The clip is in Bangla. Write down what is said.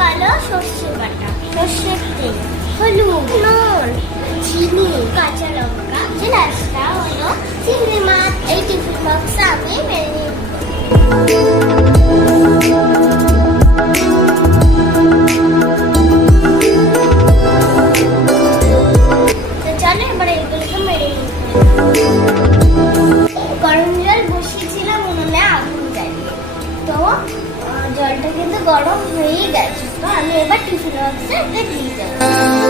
কালো সর্ষে বাটা, সর্ষের তেল, হলুদ, নুন, চিনি, কাঁচা লঙ্কা, যে লাস্টটা হলো চিংড়ি মাছ। এই টিফিন বক্সে আমি ম্যারিনেট গরম জল বসিয়েছিলাম উনুনে আগুন জ্বালিয়ে। তো জলটা কিন্তু গরম হয়েই গেছে, তো আমি এবার টিফিন বক্সে দিয়ে দেবো।